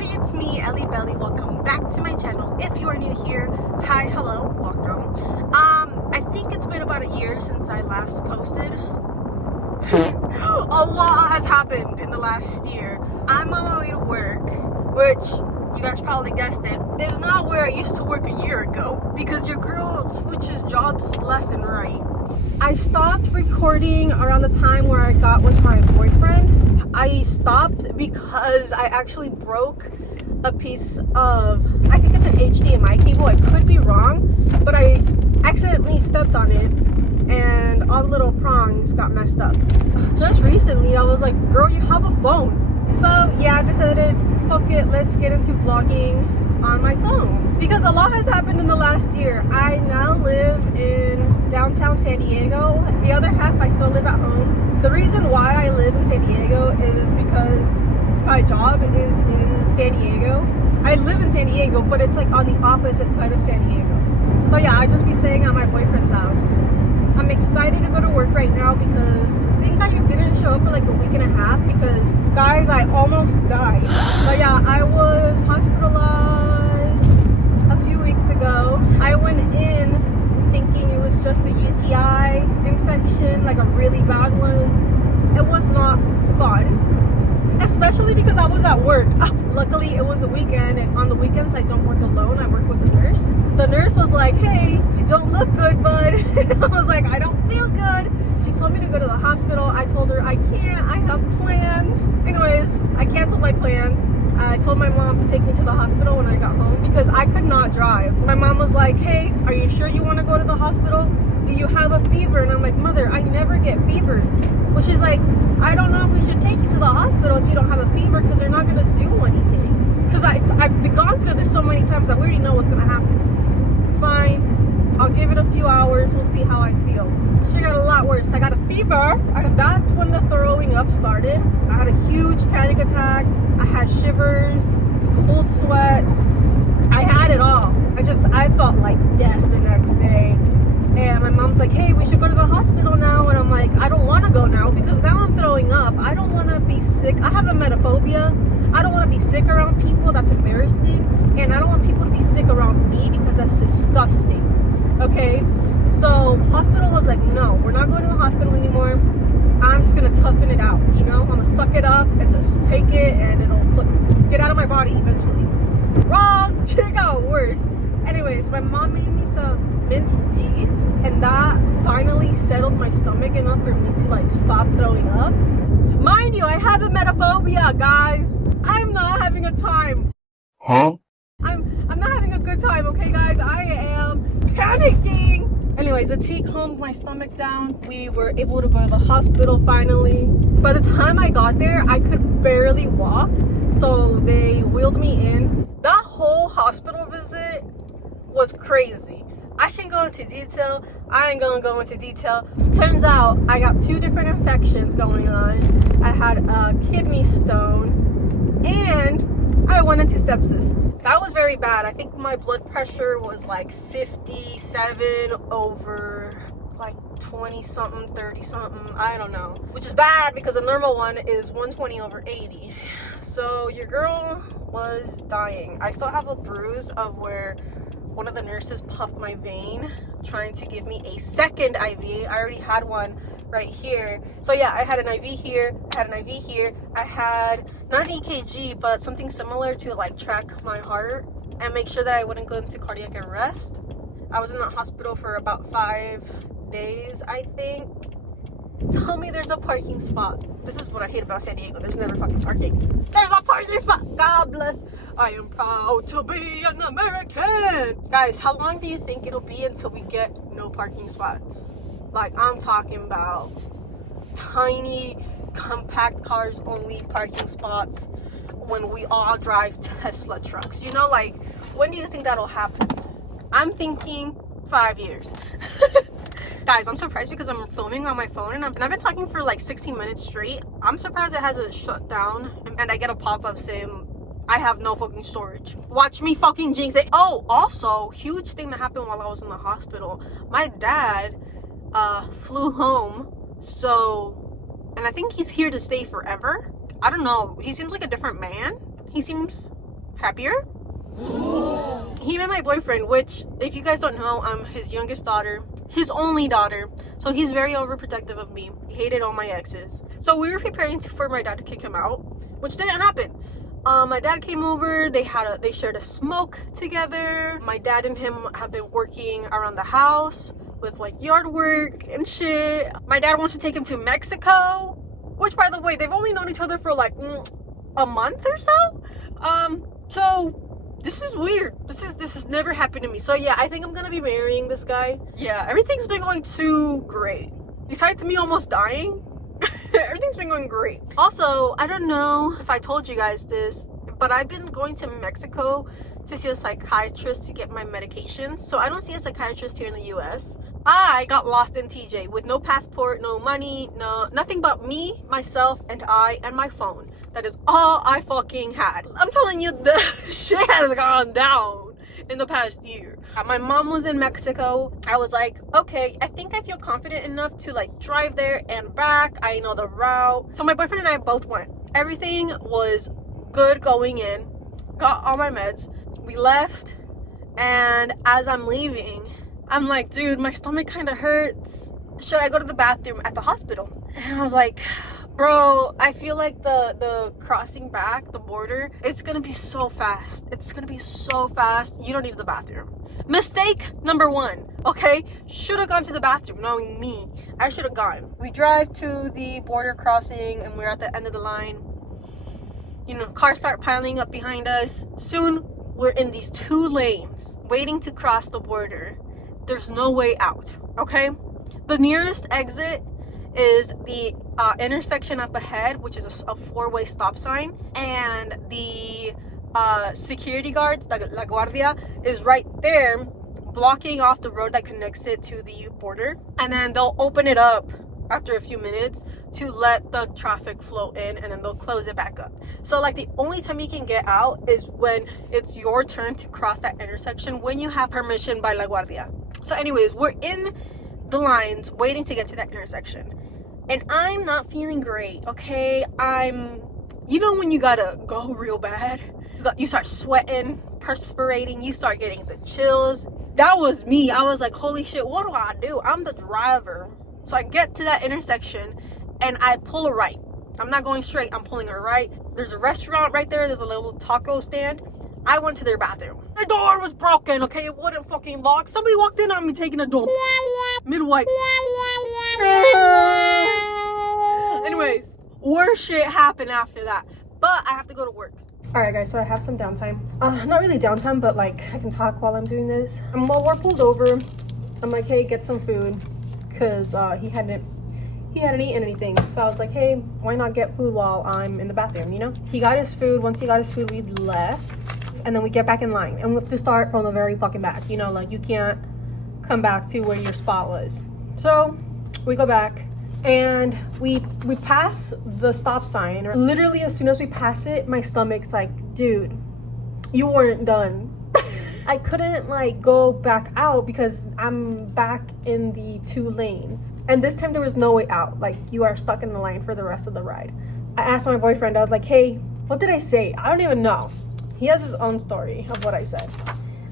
everybody, it's me, Ellie Belly. Welcome back to my channel. If you are new here, hi, hello, welcome. I think it's been about a year since I last posted. A lot has happened in the last year. I'm on my way to work, which you guys probably guessed it, is not where I used to work a year ago, because your girl switches jobs left and right. I stopped recording around the time where I got with my boyfriend. I stopped because I actually broke a piece of, I think it's an HDMI cable, I could be wrong, but I accidentally stepped on it and all the little prongs got messed up. Just recently I was like, girl, you have a phone. So yeah, I decided, fuck it, let's get into vlogging on my phone. Because a lot has happened in the last year. I now live in downtown San Diego. The other half I still live at home. The reason why I live in San Diego is because my job is in San Diego. I live in San Diego, but it's like on the opposite side of San Diego. So yeah, I just be staying at my boyfriend's house. I'm excited to go to work right now because I think I didn't show up for like a week and a half because, guys, I almost died. But yeah, I was hospitalized a few weeks ago. I went in thinking it was just a UTI infection, like a really bad one. It was not fun, especially because I was at work. Luckily it was a weekend, and on the weekends I don't work alone, I work with a nurse. The nurse was like, hey, you don't look good, bud. I was like, I don't feel good. She told me to go to the hospital. I told her I can't, I have plans. Anyways, I canceled my plans. I told my mom to take me to the hospital when I got home because I could not drive. My mom was like, hey, are you sure you want to go to the hospital? Do you have a fever? And I'm like, mother, I never get fevers. Well, she's like, I don't know if we should take you to the hospital if you don't have a fever because they're not going to do anything. Because I've gone through this so many times that we already know what's going to happen. Fine, I'll give it a few hours. We'll see how I feel. She got a lot worse. I got a fever. That's when the throwing up started. I had a huge panic attack. I had shivers, cold sweats. I had it all. I felt like death the next day. And my mom's like, hey, we should go to the hospital now. And I'm like, I don't want to go now because now I'm throwing up. I don't want to be sick. I have a emetophobia. I don't want to be sick around people. That's embarrassing. And I don't want people to be sick around me because that's disgusting. Okay? So hospital was like, no, we're not going to the hospital anymore. I'm just going to toughen it out. You know, I'm going to suck it up and just take it and it'll get out of my body eventually. Wrong! It got worse. Anyways, my mom made me some mint tea, and that finally settled my stomach enough for me to like stop throwing up. Mind you, I have emetophobia, guys. I'm not having a time. Huh? I'm not having a good time, okay, guys? I am panicking. Anyways, the tea calmed my stomach down. We were able to go to the hospital finally. By the time I got there, I could barely walk, so they wheeled me in. That whole hospital visit was crazy. I can go into detail. I ain't gonna go into detail. Turns out I got 2 different infections going on. I had a kidney stone and I went into sepsis. That was very bad. I think my blood pressure was like 57 over like 20 something, 30 something, I don't know. Which is bad because the normal one is 120 over 80. So your girl was dying. I still have a bruise of where one of the nurses puffed my vein trying to give me a second IV. I already had one right here. So yeah, I had an IV here, I had an IV here. I had not an EKG, but something similar to like track my heart and make sure that I wouldn't go into cardiac arrest. I was in the hospital for about 5 days, I think. Tell me there's a parking spot. This is what I hate about San Diego. There's never fucking parking. There's a parking spot. God bless. I am proud to be an American. Guys, how long do you think it'll be until we get no parking spots? Like, I'm talking about tiny, compact cars only parking spots when we all drive Tesla trucks. You know, like, when do you think that'll happen? I'm thinking 5 years. Guys, I'm surprised because I'm filming on my phone and I've been talking for like 16 minutes straight. I'm surprised it hasn't shut down and I get a pop-up saying I have no fucking storage. Watch me fucking jinx it. Oh, also, huge thing that happened while I was in the hospital. My dad flew home, so, and I think he's here to stay forever. I don't know. He seems like a different man. He seems happier. He met my boyfriend, which, if you guys don't know, I'm his youngest daughter, his only daughter, so he's very overprotective of me. He hated all my exes. So we were preparing for my dad to kick him out, which didn't happen. My dad came over, they shared a smoke together. My dad and him have been working around the house with like yard work and shit. My dad wants to take him to Mexico, which, by the way, they've only known each other for like a month or so. So this is weird. This has never happened to me. So yeah, I think I'm gonna be marrying this guy. Yeah, everything's been going too great. Besides me almost dying, everything's been going great. Also, I don't know if I told you guys this, but I've been going to Mexico to see a psychiatrist to get my medications. So I don't see a psychiatrist here in the US. I got lost in TJ with no passport, no money, nothing but me, myself, and I, and my phone. That is all I fucking had. I'm telling you, the shit has gone down in the past year. My mom was in Mexico. I was like, okay, I think I feel confident enough to like drive there and back. I know the route. So my boyfriend and I both went. Everything was good going in. Got all my meds. We left, and as I'm leaving, I'm like, dude, my stomach kind of hurts. Should I go to the bathroom at the hospital? And I was like, bro, I feel like the crossing back the border, it's gonna be so fast. It's gonna be so fast. You don't need the bathroom. Mistake number one. Okay, should have gone to the bathroom. Knowing me, I should have gone. We drive to the border crossing, and we're at the end of the line. You know, cars start piling up behind us. Soon we're in these 2 lanes waiting to cross the border. There's no way out. Okay, the nearest exit is the intersection up ahead, which is a 4-way stop sign, and the security guards, la guardia, is right there blocking off the road that connects it to the border, and then they'll open it up after a few minutes to let the traffic flow in, and then they'll close it back up. So like the only time you can get out is when it's your turn to cross that intersection, when you have permission by la guardia. So anyways, we're in the lines waiting to get to that intersection, and I'm not feeling great. Okay, you know when you gotta go real bad, you start sweating, perspirating, you start getting the chills. That was me. I was like, holy shit, what do I do? I'm the driver. So I get to that intersection and I pull a right. I'm not going straight, I'm pulling a right. There's a restaurant right there, there's a little taco stand. I went to their bathroom. The door was broken, okay? It wouldn't fucking lock. Somebody walked in on me taking a dump. Mid-wipe. Anyways, worse shit happened after that. But I have to go to work. Alright guys, so I have some downtime. Not really downtime, but like I can talk while I'm doing this. While we're pulled over, I'm like, hey, get some food. Because he hadn't eaten anything. So I was like, hey, why not get food while I'm in the bathroom, you know? He got his food. Once he got his food, we left. And then we get back in line. And we have to start from the very fucking back. You know, like you can't come back to where your spot was. So we go back. And we pass the stop sign. Literally, as soon as we pass it, my stomach's like, dude, you weren't done. I couldn't like go back out because I'm back in the 2 lanes. And this time there was no way out. Like you are stuck in the line for the rest of the ride. I asked my boyfriend, I was like, hey, what did I say? I don't even know. He has his own story of what I said.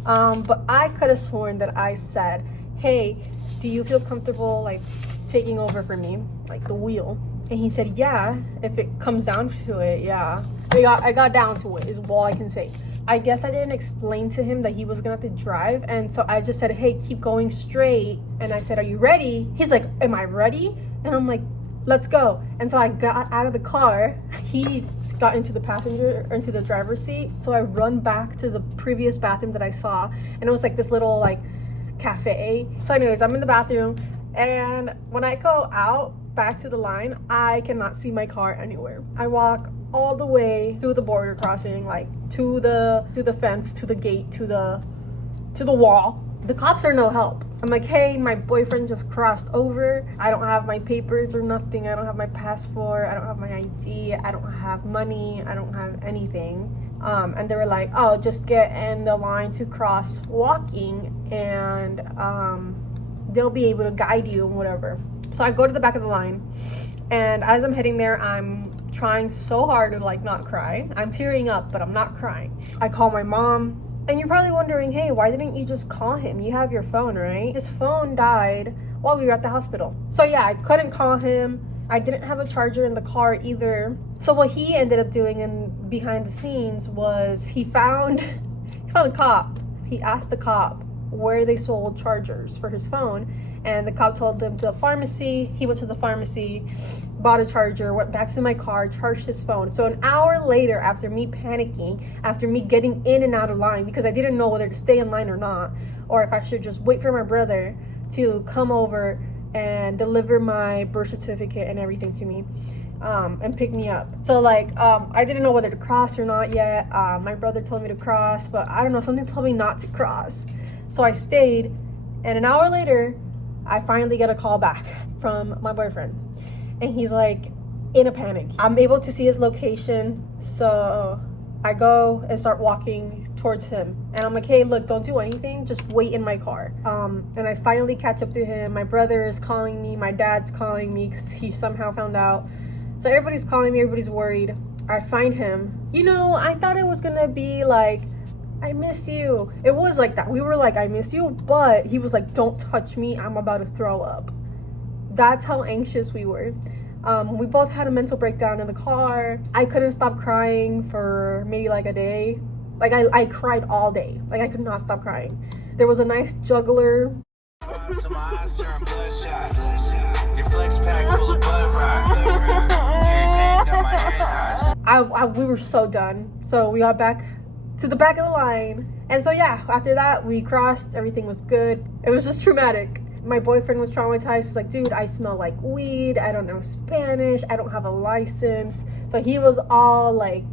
But I could have sworn that I said, hey, do you feel comfortable like taking over for me, like the wheel? And he said, yeah, if it comes down to it, yeah. I got down to it is all I can say. I guess I didn't explain to him that he was gonna have to drive, and so I just said, hey, keep going straight. And I said, are you ready? He's like, am I ready? And I'm like, let's go. And so I got out of the car. He got into the driver's seat. So I run back to the previous bathroom that I saw, and it was like this little like cafe. So anyways, I'm in the bathroom, and when I go out back to the line, I cannot see my car anywhere. I walk all the way to the border crossing, like to the fence, to the gate, to the wall. The cops are no help. I'm like, hey, my boyfriend just crossed over. I don't have my papers or nothing. I don't have my passport. I don't have my ID. I don't have money. I don't have anything. And they were like, oh, just get in the line to cross walking, and they'll be able to guide you and whatever. So I go to the back of the line, and as I'm heading there, I'm trying so hard to like not cry. I'm tearing up, but I'm not crying. I call my mom, and you're probably wondering, hey, why didn't you just call him? You have your phone, right? His phone died while we were at the hospital. So yeah, I couldn't call him. I didn't have a charger in the car either. So what he ended up doing in behind the scenes was he found a cop. He asked the cop where they sold chargers for his phone, and the cop told them to a pharmacy. He went to the pharmacy, bought a charger, went back to my car, charged his phone. So an hour later, after me panicking, after me getting in and out of line because I didn't know whether to stay in line or not, or if I should just wait for my brother to come over and deliver my birth certificate and everything to me, and pick me up. So like, I didn't know whether to cross or not yet. My brother told me to cross, but I don't know, something told me not to cross. So I stayed, and an hour later, I finally get a call back from my boyfriend. And he's like in a panic. I'm able to see his location, so I go and start walking towards him. And I'm like, hey, look, don't do anything, just wait in my car. And I finally catch up to him. My brother is calling me, my dad's calling me because he somehow found out. So everybody's calling me, everybody's worried. I find him. You know, I thought it was gonna be like, I miss you. It was like that. We were like, I miss you, but he was like, don't touch me, I'm about to throw up. That's how anxious we were. We both had a mental breakdown in the car. I couldn't stop crying for maybe like a day. Like I cried all day. Like I could not stop crying. There was a nice juggler. We were so done. So we got back to the back of the line. And so yeah, after that we crossed, everything was good. It was just traumatic. My boyfriend was traumatized. He's like, dude, I smell like weed. I don't know Spanish. I don't have a license. So he was all like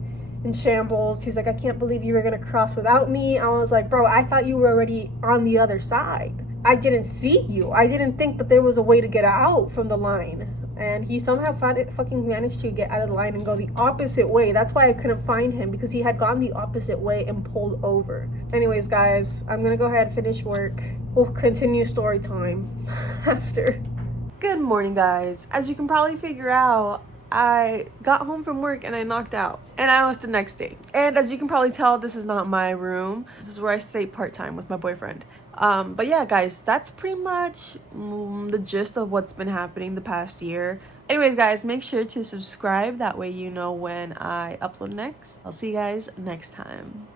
in shambles. He was like, I can't believe you were gonna cross without me. I was like, bro, I thought you were already on the other side. I didn't see you. I didn't think that there was a way to get out from the line. And he somehow fucking managed to get out of the line and go the opposite way. That's why I couldn't find him, because he had gone the opposite way and pulled over. Anyways, guys, I'm gonna go ahead and finish work. We'll continue story time after. Good morning, guys. As you can probably figure out, I got home from work and I knocked out. And I was the next day. And as you can probably tell, this is not my room. This is where I stay part-time with my boyfriend. But yeah, guys, that's pretty much the gist of what's been happening the past year. Anyways, guys, make sure to subscribe. That way you know when I upload next. I'll see you guys next time.